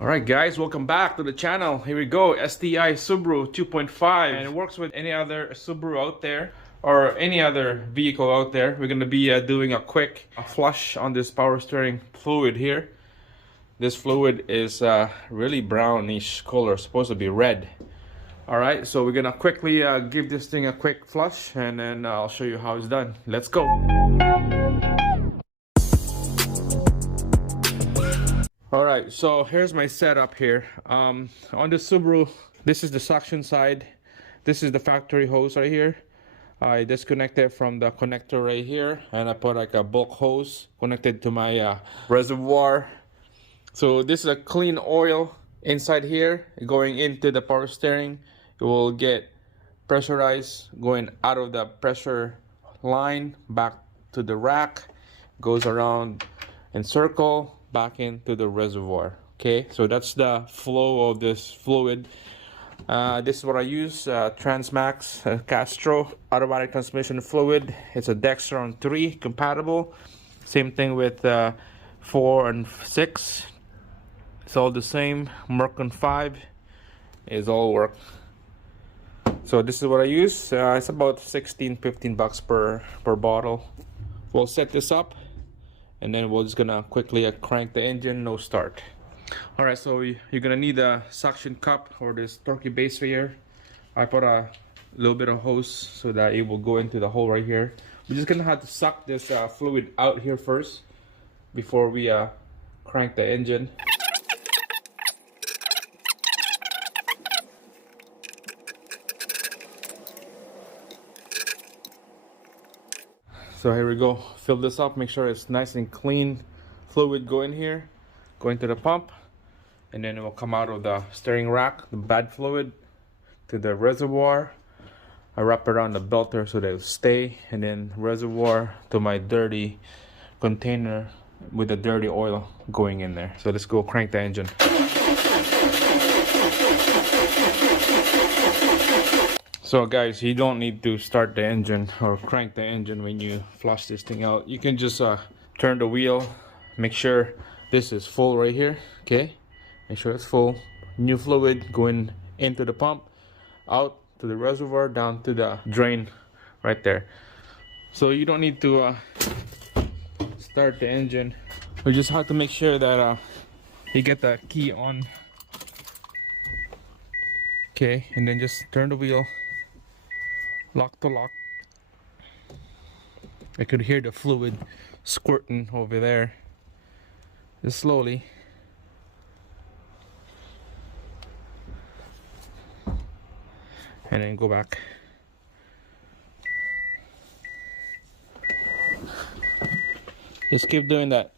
Alright guys, welcome back to the channel. Here we go, STI Subaru 2.5, and it works with any other Subaru out there or any other vehicle out there. We're going to be doing a quick flush on this power steering fluid here. This fluid is really brownish color, supposed to be red. Alright, so we're going to quickly give this thing a quick flush, and then I'll show you how it's done. Let's go. Alright, so here's my setup here. On the Subaru, this is the suction side. This is the factory hose right here. I disconnected from the connector right here, and I put like a bulk hose connected to my reservoir. So this is a clean oil inside here going into the power steering. It will get pressurized going out of the pressure line back to the rack, goes around in circle back into the reservoir. Okay, so that's the flow of this fluid. This is what I use, Transmax Castro automatic transmission fluid. It's a Dextron 3 compatible. Same thing with 4 and 6. It's all the same. Mercon 5 is all work. So this is what I use. It's about 15 bucks per bottle. We'll set this up, and then we're just gonna quickly crank the engine, no start. Alright, so you're gonna need a suction cup or this torquey base here. I put a little bit of hose so that it will go into the hole right here. We're just gonna have to suck this fluid out here first before we crank the engine. So here we go, fill this up, make sure it's nice and clean fluid go in here, go into the pump, and then it will come out of the steering rack, the bad fluid, to the reservoir. I wrap it around the belter so that it'll stay, and then reservoir to my dirty container with the dirty oil going in there. So let's go crank the engine. So guys, you don't need to start the engine or crank the engine when you flush this thing out. You can just turn the wheel, make sure this is full right here, okay? Make sure it's full. New fluid going into the pump, out to the reservoir, down to the drain right there. So you don't need to start the engine. We just have to make sure that you get the key on. Okay, and then just turn the wheel. Lock to lock. I could hear the fluid squirting over there. Just slowly. And then go back. Just keep doing that.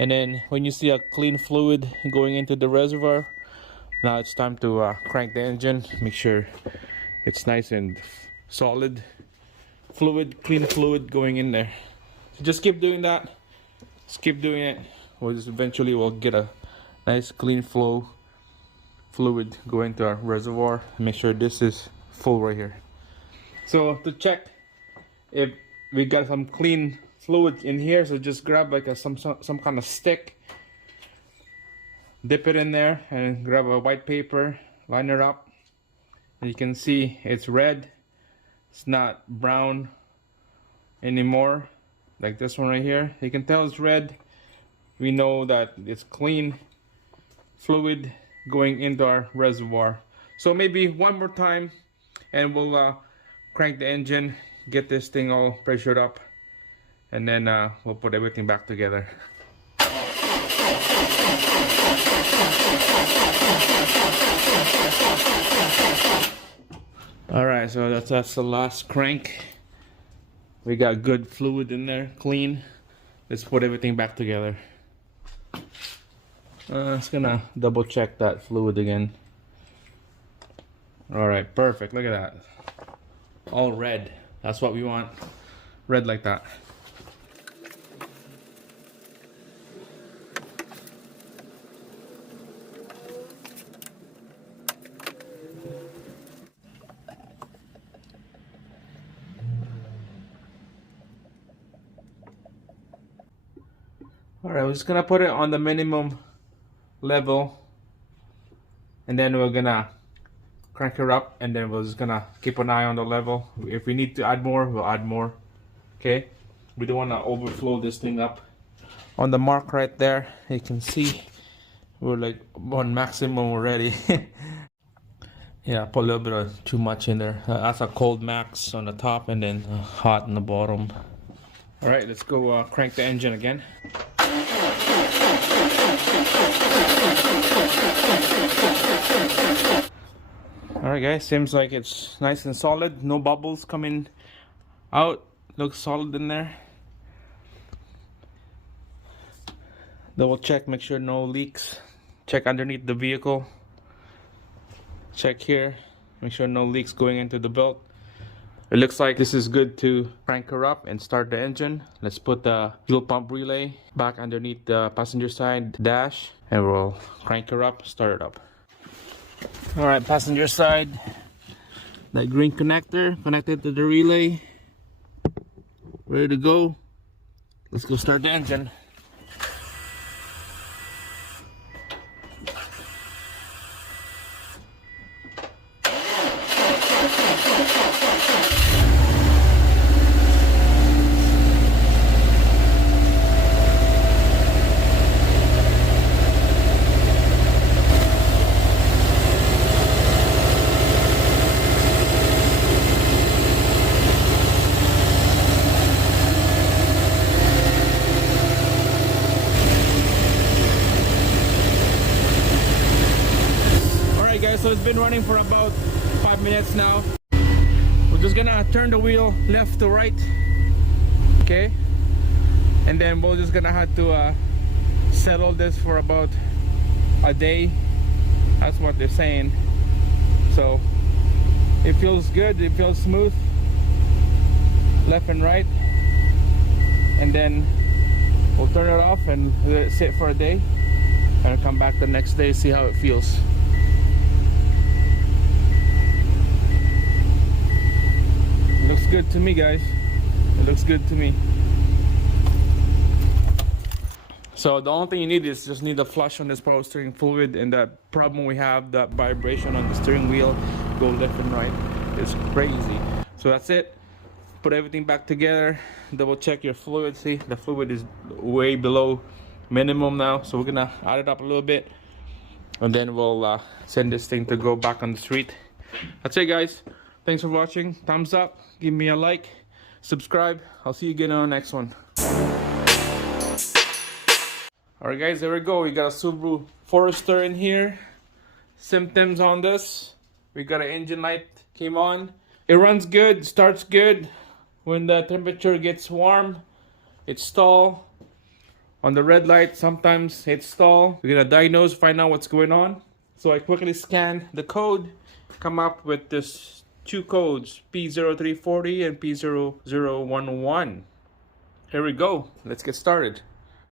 And then when you see a clean fluid going into the reservoir, now it's time to crank the engine. Make sure it's nice and solid fluid, clean fluid going in there. So just keep doing that. Just keep doing it. We'll just eventually we'll get a nice clean flow fluid going to our reservoir. Make sure this is full right here. So to check if we got some clean fluid in here, so just grab like some kind of stick, dip it in there, and grab a white paper, line it up. You can see it's red, it's not brown anymore like this one right here. You can tell it's red. We know that it's clean fluid going into our reservoir. So maybe one more time and we'll crank the engine, get this thing all pressured up, and then we'll put everything back together. Alright, so that's the last crank. We got good fluid in there, clean. Let's put everything back together. Just gonna double check that fluid again. Alright, perfect, look at that. All red, that's what we want. Red like that. Alright, we're just gonna put it on the minimum level, and then we're gonna crank her up, and then we're just gonna keep an eye on the level. If we need to add more, we'll add more. Okay, we don't want to overflow this thing up. On the mark right there, you can see we're like on maximum already. Yeah, put a little bit of too much in there. That's a cold max on the top, and then hot on the bottom. All right, let's go crank the engine again. All right, guys, seems like it's nice and solid. No bubbles coming out. Looks solid in there. Double check, make sure no leaks. Check underneath the vehicle. Check here, make sure no leaks going into the belt. It looks like this is good to crank her up and start the engine. Let's put the fuel pump relay back underneath the passenger side dash, and we'll crank her up, start it up. All right, passenger side, that green connector connected to the relay, ready to go. Let's go start the engine. So it's been running for about 5 minutes now. We're just gonna turn the wheel left to right, okay, and then we're just gonna have to settle this for about a day. That's what they're saying. So it feels good, it feels smooth, left and right, and then we'll turn it off and let it sit for a day, and come back the next day, see how it feels. Looks good to me, guys. It looks good to me. So the only thing you need is just need a flush on this power steering fluid, and that problem we have, that vibration on the steering wheel, go left and right, is crazy. So that's it. Put everything back together. Double check your fluid. See, the fluid is way below minimum now, so we're gonna add it up a little bit, and then we'll send this thing to go back on the street. That's it, guys. Thanks for watching. Thumbs up, give me a like, subscribe. I'll see you again on the next one. Alright, guys, there we go. We got a Subaru Forester in here. Symptoms on this: we got an engine light came on. It runs good, starts good. When the temperature gets warm, it stall. On the red light, sometimes it stall. We're gonna diagnose, find out what's going on. So I quickly scan the code, come up with this two codes, P0340 and P0011. Here we go. Let's get started.